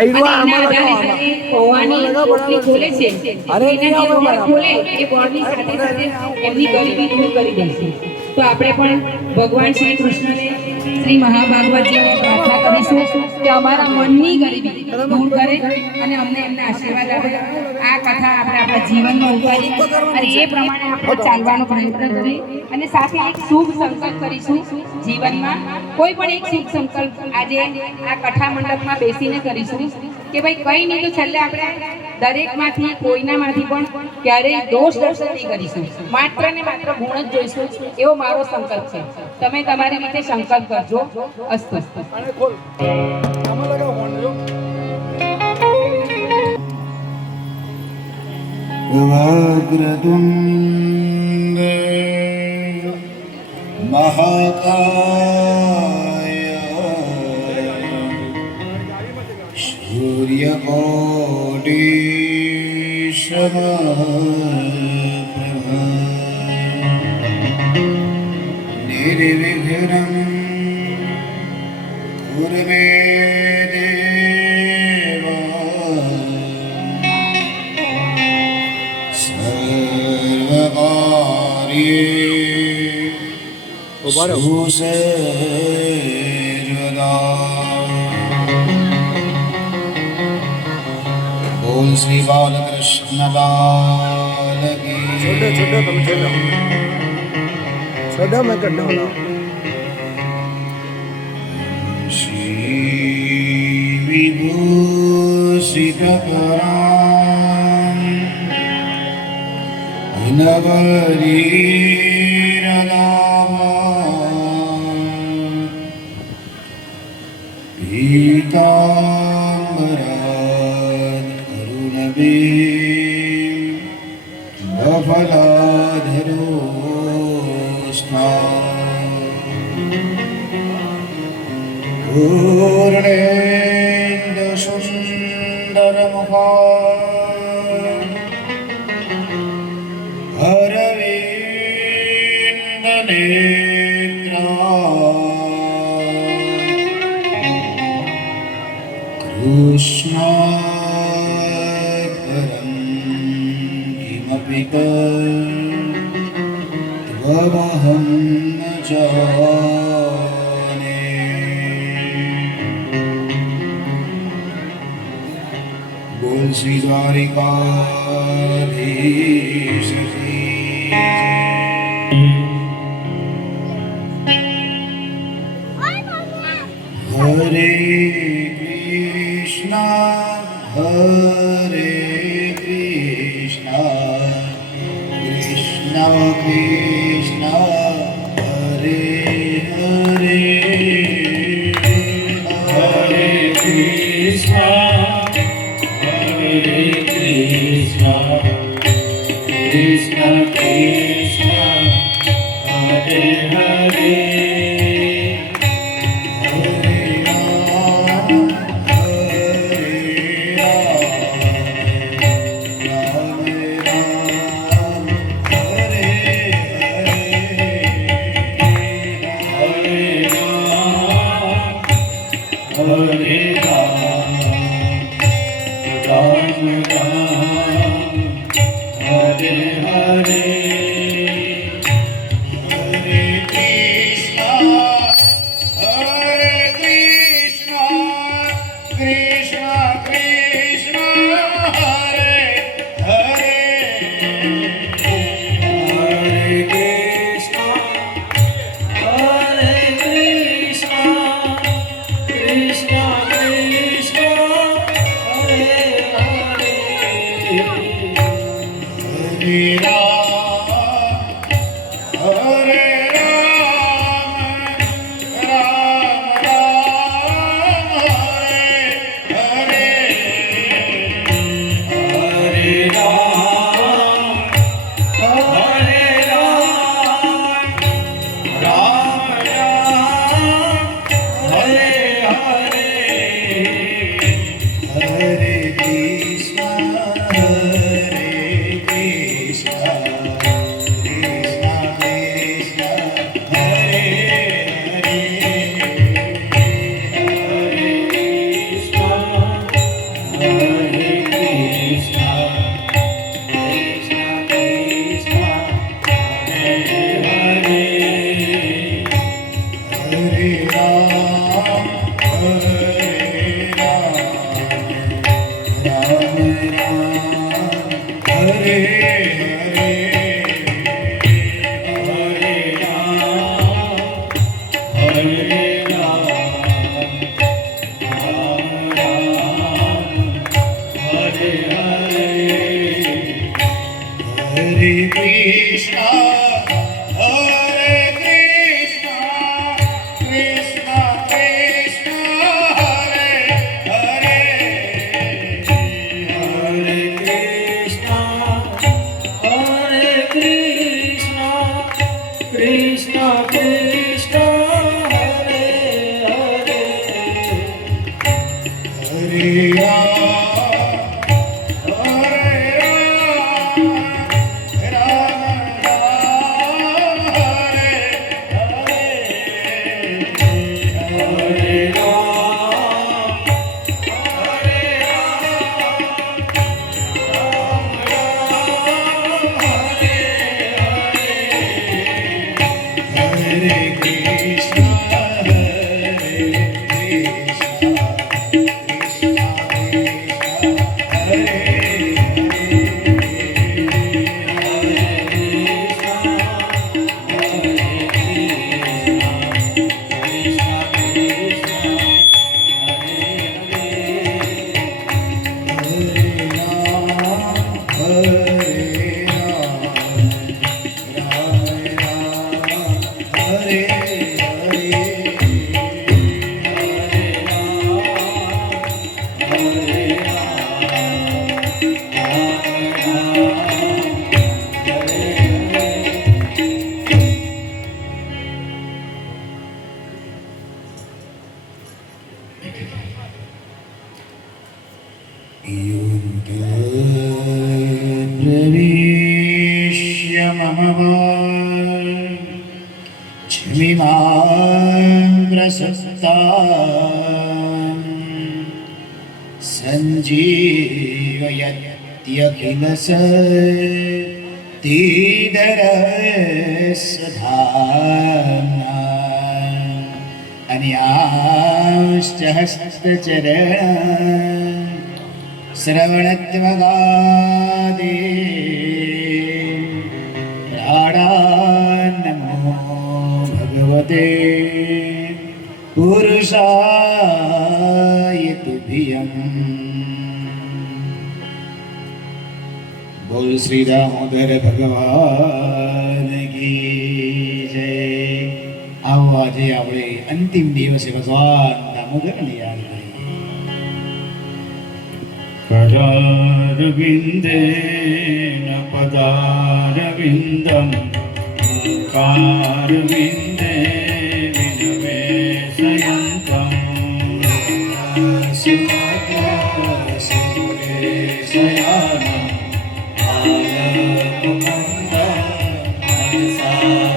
એના આધારે જ્યારે પૌવાની પોટલી ખોલે છે એના જે બોર્ડ ખોલે એ બોર્ડની સાથે સાથે એમની ગરીબી દૂર કરી દે છે. તો આપણે પણ ભગવાન શ્રી કૃષ્ણને શ્રી મહાભાગવતજીને પ્રાર્થના કરીશું કે અમારા મનની ગરીબી દૂર કરે અને અમને એમના આશીર્વાદ આપે. આ કથા આપણે આપણા જીવનમાં ઉતારીએ અને એ પ્રમાણે આપણે ચાલવાનો પ્રયત્ન કરીએ અને સાથે એક શુભ સંકલ્પ કરીશું જીવનમાં. કોઈ પણ એક શુભ સંકલ્પ આજે આ કથા મંડપમાં બેસીને કરીશું કે ભાઈ કંઈ નહીં તો છેલ્લે આપણે દરેકમાંથી કોઈનામાંથી પણ ક્યારેય દોષ દર્શન નહીં કરીશું, માત્ર ને માત્ર ગુણ જ જોઈશું. એવો મારો સંકલ્પ છે. તમે તમારી રીતે સંકલ્પ કરજો. અસ્તુ. વક્રતુંડ મહાકાય સૂર્યકોટિ સમપ્રભા નિર્વિઘ્નં કુરુ મે દેવ સર્વકાર્યેષુ સર્વદા. બોલ શ્રી બાલકૃષ્ણ લાલ કી. छोटे छोटे तुम छोटे छोटे मैं करने वाला हूँ. श्री विभूषितकरां नवनीरदाभां पीताम्बरान् अरुणबीं पूर्णेन्दु सुन्दरमुखां अरविन्दनेत्रां कृष्णाकरं किमपि त्वमहं न जाने. बोल श्री द्वारिकाधीश की. हरे कृष्णा कृष्णा कृष्णा हरे हरे. हरे Krishna Krishna Krishna Krishna Hare Hare. Hare Ram, Ram Ram, प्रविश्य मम वाचमिमां प्रसक्तां सञ्जीवयत्यखिलशक्तिधरस्वधाम्ना अन्याश्च हस्तचरण श्रवणत्वगादि प्राणान्नमो भगवते पुरुषाय तुभ्यम्। बोल श्री दामोदर भगवान की जय। आओ आज આપણે અંતિમ દિવસે ભગવાન દામોદરને યાદ કરીએ। पदारविन्देन पदारविन्दं मुखारविन्दे विनिवेशयन्तम् सुरेशयानम् आलमुकुन्दं मनसा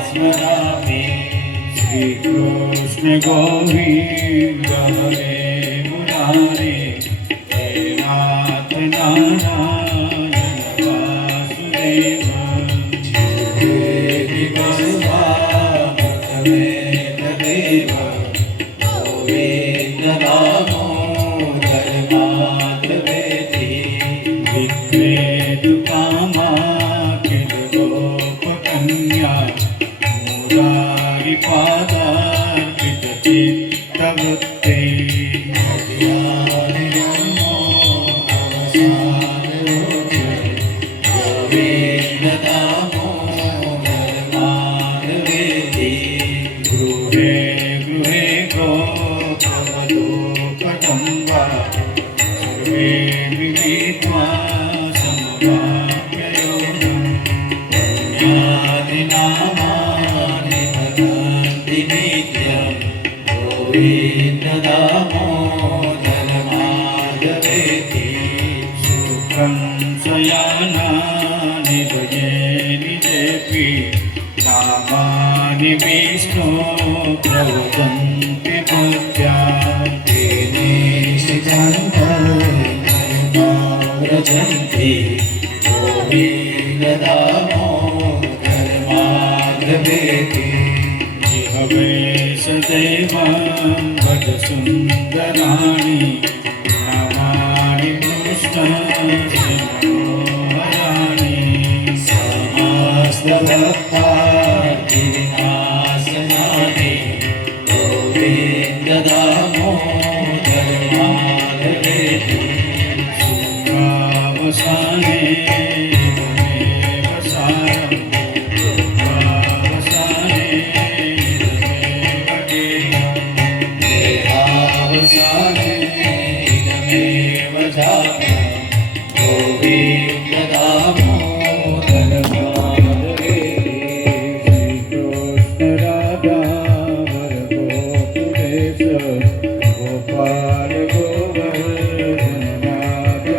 स्मरामि। श्रीकृष्ण गोविन्द हरे मुरारे विष्णु प्रवदन्ति भक्त्या तेने ભજન્તિ ગોવિંદ દામોદર માધવેતિ હવે સદૈવ ભજ સુંદરાણી નામાની કૃષ્ણ સમસ્ત ભક્તાર્થિવિનાશનાને ગોવિંદ દામોદર માધવેતિ સુખાવસાને તમેવ સારં સુખાવસાને તમેવ ગેયં દેહાવસાને તમેવ જાતં ગોવિંદ દામોદર માધવેતિ શ્રીકૃષ્ણ રાધા ગોપુરેશ ગોપાલ ગોવર્ધનનાથ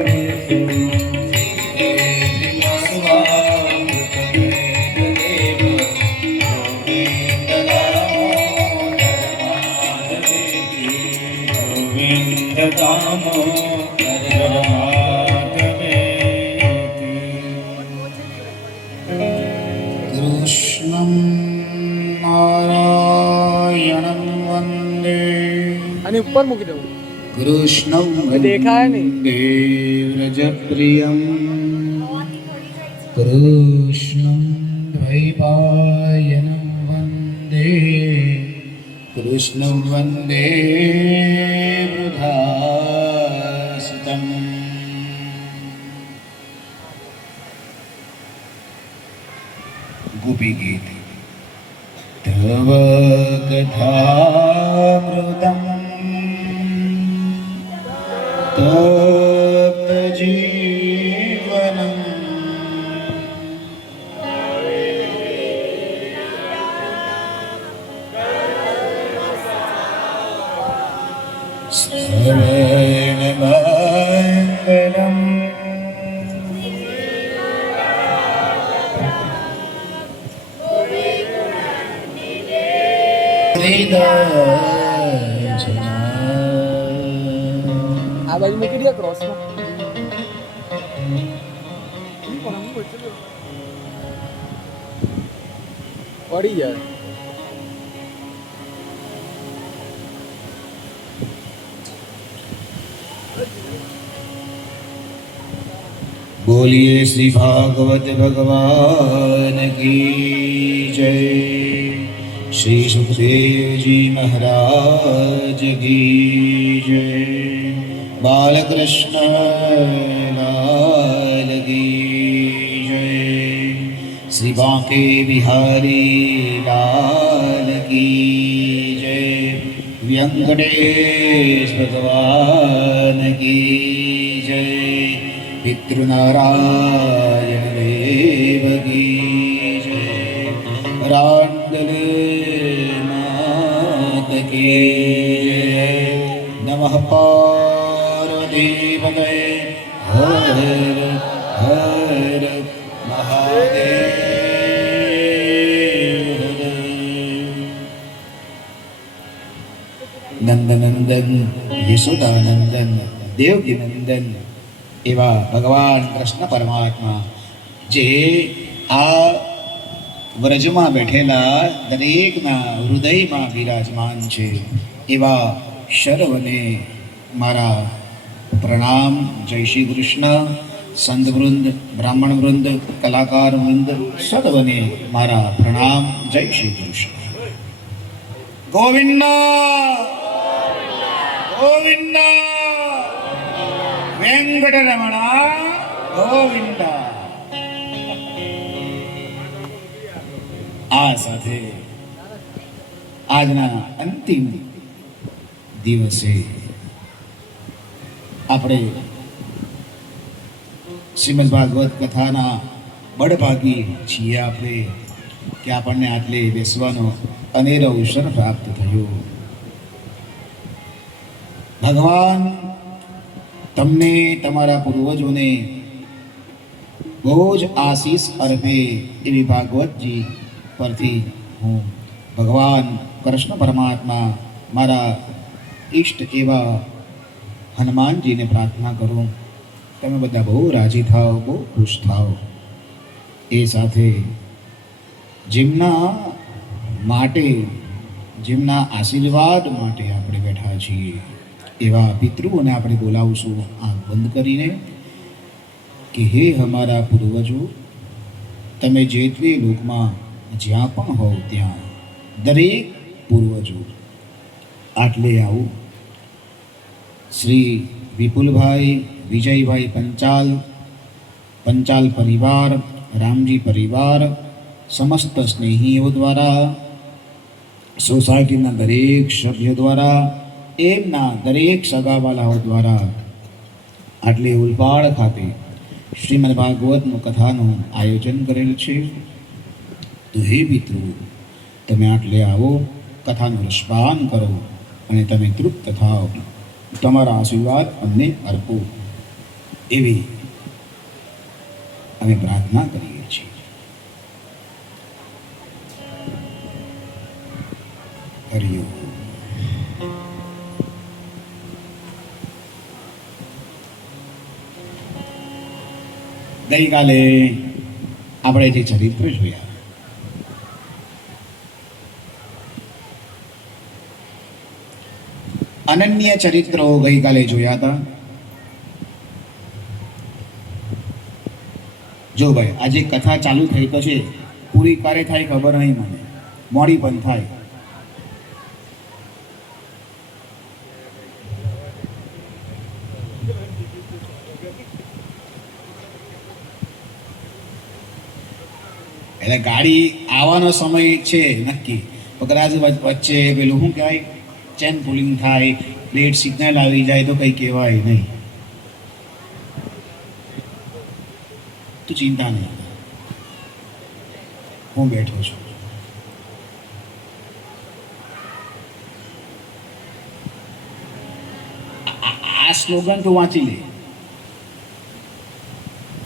ગોવિંદ દામોદર માધવેતિ કૃષ્ણં નારાયણં વંદે આની ઉપર મૂકી દઉં કૃષ્ણં દેખાય નહીં. વ્રજપ્રિયં કૃષ્ણં દ્વૈપાયनं વંદે કૃષ્ણં વંદે વૃધાસુતં ગોપી ગીત તવ કથામૃતં તપ્તજીવનં શ્રવણમંગલં આ બાજુ મૂકી દે ક્રોસમાં પડી જાય. बोलिए श्री भागवत भगवान की जय। श्री सुखदेव जी महाराज की जय। बालकृष्ण लाल की जय। श्री बांके बिहारी लाल की जय। वेंकटेश भगवान की जय। पितृनारायण देव की जय। रांडल नाथ की जय। नमः पार्वती पतये हर हर महादेव। नंदनंदन यशोदानंदन देवकी नंदन એવા ભગવાન કૃષ્ણ પરમાત્મા જે આ વ્રજમાં બેઠેલા દરેકના હૃદયમાં બિરાજમાન છે એવા સર્વને મારા પ્રણામ। જય શ્રી કૃષ્ણ। સંત વૃંદ, બ્રાહ્મણ વૃંદ, કલાકાર વૃંદ સર્વને મારા પ્રણામ। જય શ્રી કૃષ્ણ। ગોવિંદ ગોવિંદ વેંકટરમણ ગોવિંદ। આ સાથે આજના અંતિમ દિવસે આપણે શ્રીમદ ભાગવત કથાના બળભાગી છીએ આપણે કે આપણને આટલે બેસવાનો અનેરો અવસર પ્રાપ્ત થયો। ભગવાન તમને તમારા પૂર્વજોને બહુ જ આશીષ અર્પે એવી ભાગવતજી પરથી હું ભગવાન કૃષ્ણ પરમાત્મા મારા ઈષ્ટ એવા હનુમાનજીને પ્રાર્થના કરું તમે બધા બહુ રાજી થાઓ, બહુ ખુશ થાઓ. એ સાથે જેમના માટે, જેમના આશીર્વાદ માટે આપણે બેઠા છીએ એવા પિતૃઓને આપણે બોલાવશું આંખ બંધ કરીને કે હે અમારા પૂર્વજો, તમે જે તે લોકમાં જ્યાં પણ હોવ ત્યાં દરેક પૂર્વજો આટલે આવું. શ્રી વિપુલભાઈ વિજયભાઈ પંચાલ પરિવાર, રામજી પરિવાર, સમસ્ત સ્નેહીઓ દ્વારા, સોસાયટીના દરેક સભ્યો દ્વારા, એમના દરેક સગાવાલાઓ દ્વારા આટલે ઉલપાડ ખાતે શ્રીમદ ભાગવતનું કથાનું આયોજન કરેલ છે. તો હે મિત્રો, તમે આટલે આવો, કથાનું રસપાન કરો અને તમે તૃપ્ત થાઓ, તમારા આશીર્વાદ અમને અર્પો એવી અમે પ્રાર્થના કરીએ છીએ. હરિઓમ. ગઈકાલે આપણે જે ચરિત્ર જોયા, અનન્ય ચરિત્રો ગઈકાલે જોયા હતા. જો ભાઈ, આજે કથા ચાલુ થઈ તો છે, પૂરી ક્યારે થાય ખબર નહીં મને, મોડી પણ થાય. એટલે ગાડી આવવાનો સમય છે નક્કી, પણ કદાચ વચ્ચે પેલું શું કહેવાય, ચેન પુલિંગ થાય, રેડ સિગ્નલ આવી જાય તો કંઈ કહેવાય નહીં. તું ચિંતા નહીં, હું બેઠો છું. આ સ્લોગન તું વાંચી લે.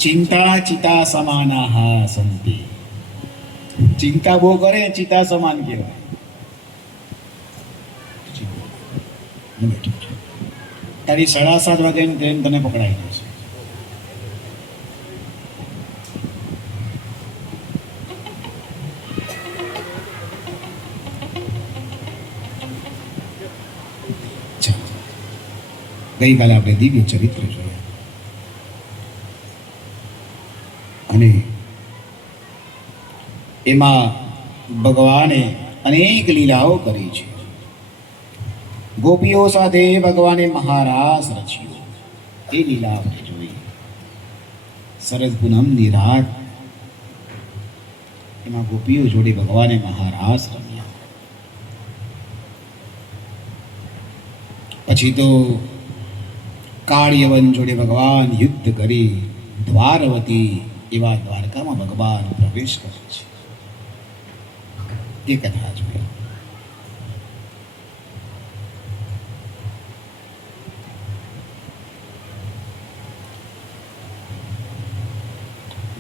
ચિંતા ચિતા સમાનાહ સંતિ. ચિંતા બહુ કરે, ચિતા સમાન કહેવાય. હું બેઠો છું. તારી 7:30 વાગ્યાની ટ્રેન તને પકડાઈ જશે. ગઈકાલે આપણે દિવ્ય ચરિત્ર જોયા અને એમાં ભગવાને અનેક લીલાઓ કરી છે. ગોપીઓ સાથે ભગવાને મહારાસ રચ્યો, એ લીલા આપણે જોઈ. શરદ પૂનમની રાત, એમાં ગોપીઓ જોડે ભગવાને મહારાસ રમ્યા. પછી તો કાળયવન જોડે ભગવાન યુદ્ધ કરી દ્વારવતી એવા દ્વારકામાં ભગવાન પ્રવેશ કરે છે. તે કથા જોઈએ.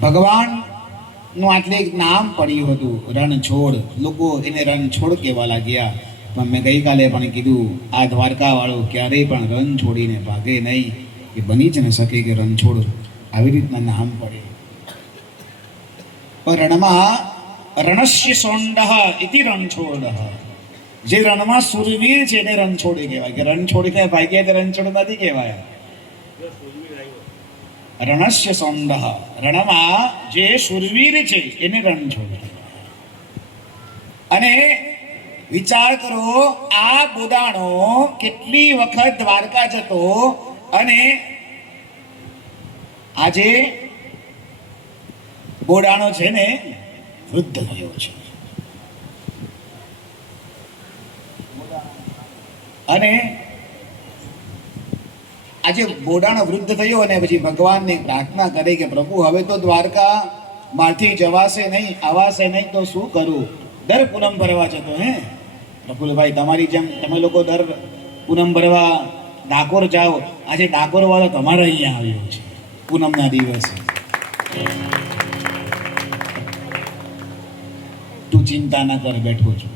ભગવાનનું આટલે એક નામ પડ્યું હતું, રણછોડ. લોકો એને રણછોડ કહેવા લાગ્યા. પણ મેં ગઈકાલે પણ કીધું, આ દ્વારકા વાળો ક્યારેય પણ રણ છોડીને ભાગે નહીં. એ બની જ ન શકે કે રણછોડ આવી રીતના નામ પડે. પણ રણમાં રણસ્ય સોંડઃ ઇતિ રણછોડ. જે રણમાં સુરવીર છે એને રણછોડ કહેવાય. કે રણ છોડીને ભાગ્યા તે રણછોડ નથી કહેવાય. રણસ્ય સોંડઃ, રણમાં જે સુરવીર છે એને રણછોડ. અને વિચાર કરો, આ બોદાણો કેટલી વખત દ્વારકા જતો અને આજે બોડાણો છે ને વૃદ્ધ થયો છે. અને આજે બોડાણો વૃદ્ધ થયો અને પછી ભગવાનને પ્રાર્થના કરે કે પ્રભુ, હવે તો દ્વારકા માંથી જવાશે નહીં, આવાશે નહીં, તો શું કરું? દર પૂનમ ભરવા જતો. હે પ્રફુલભાઈ, તમારી જેમ તમે લોકો દર પૂનમ ભરવા ડાકોર જાઓ. આજે ડાકોર વાળો તમારા અહીંયા આવ્યો છે પૂનમના દિવસે. તું ચિંતા ના કર, બેઠો છું.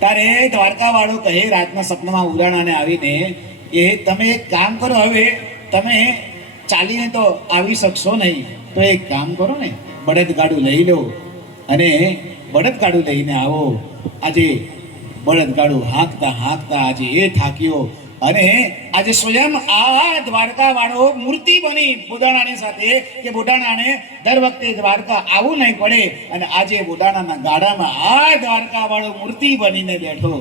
તારે દ્વારકા વાળો કહે રાતના સપનામાં ઉરાણાને આવીને એ તમે એક કામ કરો, હવે તમે ચાલીને તો આવી શકશો નહીં, તો એક કામ કરો ને, બળદગાડું લઈ લો અને બળદગાડું લઈને આવો. આજે બળદગાડું હાંકતા હાંકતા આજે એ થાક્યો અને આજે સ્વયં આ દ્વારકા વાળો મૂર્તિ બની બોડાણાની સાથે, કે બોડાણાને દર વખતે દ્વારકા આવવું નહીં પડે, અને આજે બોડાણાના ગાડામાં આ દ્વારકા વાળો મૂર્તિ બનીને બેઠો.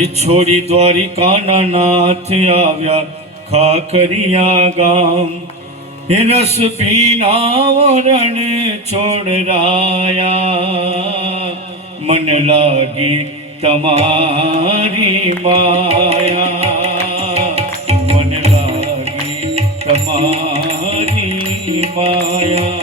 એ છોડી દ્વારિકાના નાથ આવ્યા ખાખરિયા ગામ, એ રસ પીના વરણ છોડરાયા, મન લાગી તમારી માયા, મન લાગી તમારી માયા.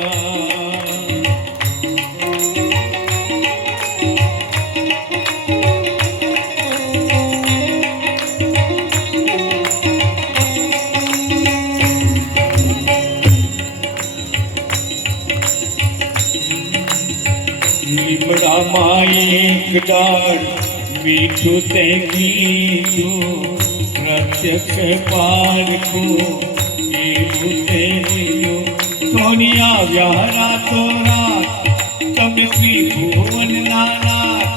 લીમડામાં એક ડાળ મીઠું તે કીધું, પ્રત્યક્ષ પારખું એવું તે લીધું. થોડી આવ્યા રાતો રાત તમે ત્રિભુવન નાથ,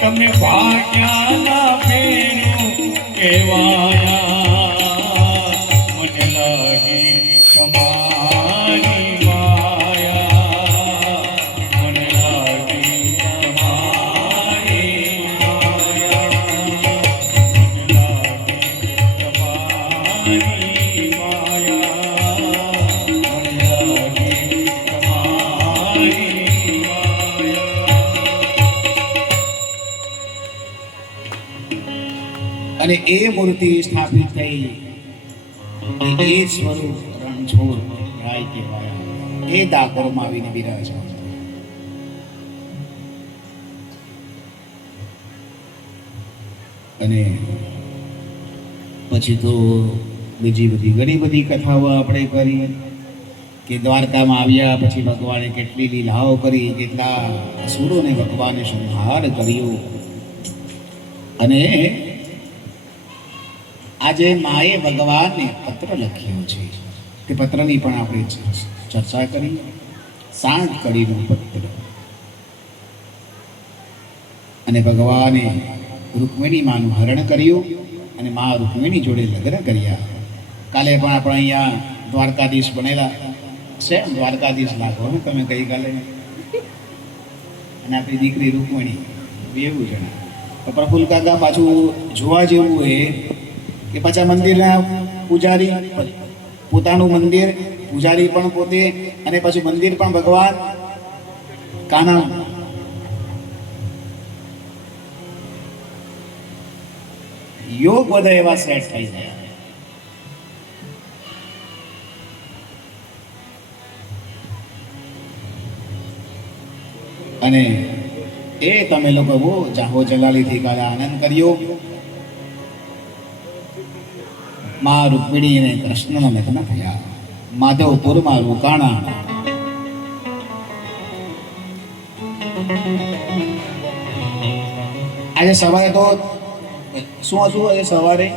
તમે ભાગ્યાના ફેરું કહેવાયા, મને લાગી તમારી અને એ મૂર્તિ સ્થાપિત થઈ, એ સ્વરૂપ રણછોડ રાય કહેવાયા, એ ડાકોરમાં આવીને બિરાજ્યા. અને પછી તો બીજી બધી ઘણી બધી કથાઓ આપણે કરી કે દ્વારકામાં આવ્યા પછી ભગવાને કેટલી લીલાઓ કરી, કેટલા અસુરોને ભગવાને સંહાર કર્યો. અને આજે માએ ભગવાનને પત્ર લખ્યો છે, તે પત્રની પણ આપણે ચર્ચા કરી. 60 કડીનો પત્ર. અને ભગવાને રૂકમિણી માનું હરણ કર્યું અને મા રૂકમિણી જોડે લગ્ન કર્યા. કાલે પણ આપણે અહીંયા દ્વારકાધીશ બનેલા છે, દ્વારકાધીશ લાગો ને તમે ગઈકાલે. અને આપણી દીકરી રૂકમિણી, બેવું જણા. તો પ્રફુલ્લ કાકા પાછું જોવા જેવું હોય કે પાછા મંદિરના પૂજારી, પોતાનું મંદિર, પૂજારી પણ પોતે, અને પાછું મંદિર પણ ભગવાન કાના. યોગ બધા એવા સેટ થઈ જાય. અને એ તમે લોકો બહુ જાહો જલાલીથી કાલે આનંદ કર્યો. મા રૂકમિણી અને કૃષ્ણના લગ્ન થયા માધવપુરમાં રોકાણા. આજે સવારે તો શું હતું? આજે સવારે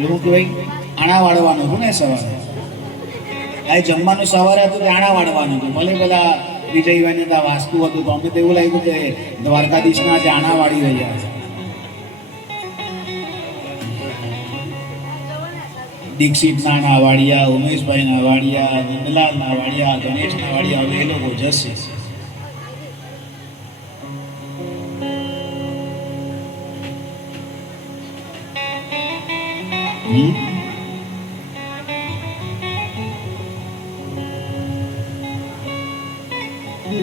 એવું કહેવાય આણા વાળવાનું હતું ને સવારે. આ જમવાનું સવારે હતું તે આણા વાળવાનું હતું. ભલે પેલા વિજયભાઈને ત્યાં વાસ્તુ હતું, તો અમને તો એવું લાગ્યું કે દ્વારકાધીશના આજે આણા વાળી રહ્યા છે. દીક્ષિતના નાવાડિયા, ઉમેશભાઈ નાવાડિયા, નંદલાલ નાવાડિયા, ગણેશ નાવાડિયા, હવે એ લોકો જશે.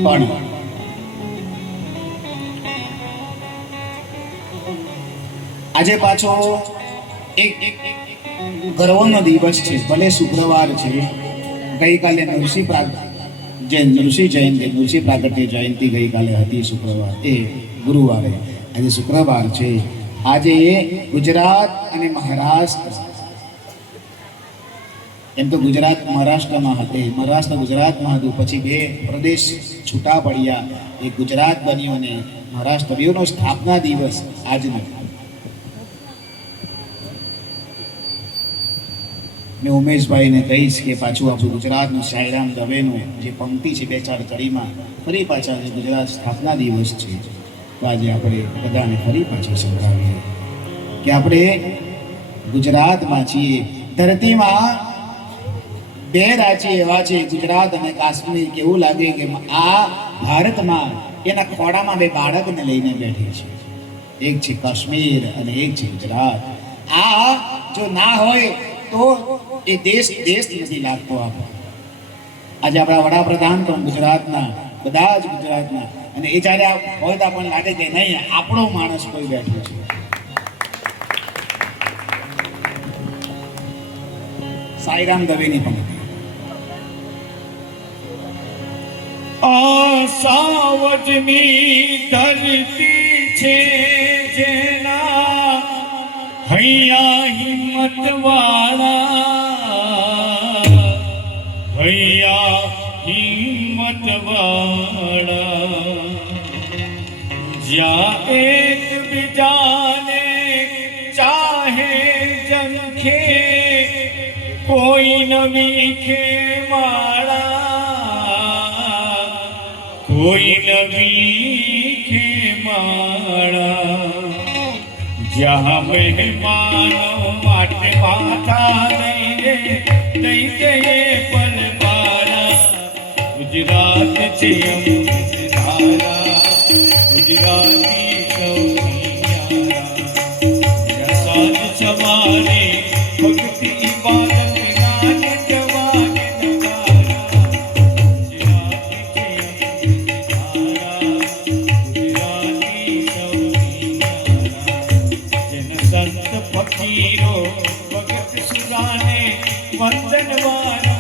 પણ આજે પાછો એક ગર્વનો દિવસ છે. ભલે શુક્રવાર છે, ગઈકાલે નૃષિ જયંતિ, નૃષિ પ્રાગટ્ય જયંતિ ગઈકાલે હતી શુક્રવાર, એ ગુરુવારે. આજે શુક્રવાર છે. આજે ગુજરાત અને મહારાષ્ટ્ર, એમ તો ગુજરાત મહારાષ્ટ્રમાં હતી, મહારાષ્ટ્ર ગુજરાતમાં હતું, પછી બે પ્રદેશ છૂટા પડ્યા એ ગુજરાત બન્યું અને મહારાષ્ટ્ર બેવનો સ્થાપના દિવસ આજનો. મેં ઉમેશભાઈને કહીશ કે પાછું આપણું ગુજરાતનું સાંઈરામ દવેનું જે પંક્તિ છે 2-4 કડીમાં ફરી પાછા જે ગુજરાત સ્થાપના દિવસ છે તો આજે આપણે બધાને ફરી પાછી સંભળાવીએ કે આપણે ગુજરાતમાં છીએ. ધરતીમાં 2 રાજ્ય એવા છે, ગુજરાત અને કાશ્મીર. કેવું લાગે કે આ ભારતમાં એના ખોડામાં 2 બાળકને લઈને બેઠી છે, એક છે કાશ્મીર અને એક છે ગુજરાત. આ જો ના હોય તો એ દેશ નથી લાગતો. આજે આપણા વડાપ્રધાન પણ ગુજરાતના, બધા જ ગુજરાતના, અને એ જ્યારે હોય તો આપણને લાગે કે નહીં આપણો માણસ કોઈ બેઠો છે. સાંઈરામ દવેની પંક્તિ. આ સાવજની ધરતી છે જેના હૈયા હિંમત વાળા, હૈયા હિંમત વાળા, જ્યાં એક બીજાને ચાહે જનખે કોઈ નવી ખેમાળા, કોઈ નવી ખેમાળા, જ્યાં મહેમાનો માટે માથા દઈને દઈ દઈએ પલવાળા. ગુજરાત છે અમૃત ધારા, ગુજરાતી સૌની ન્યારા, સાજ સવારે ભક્તિ ઇબાદત નાન જવાન નવારા. ગુજરાતી છે અમૃત ધારા, ગુજરાતી સૌની ન્યારા, જન સંત ફકીરો ભગત સુરાને વંદનવારા.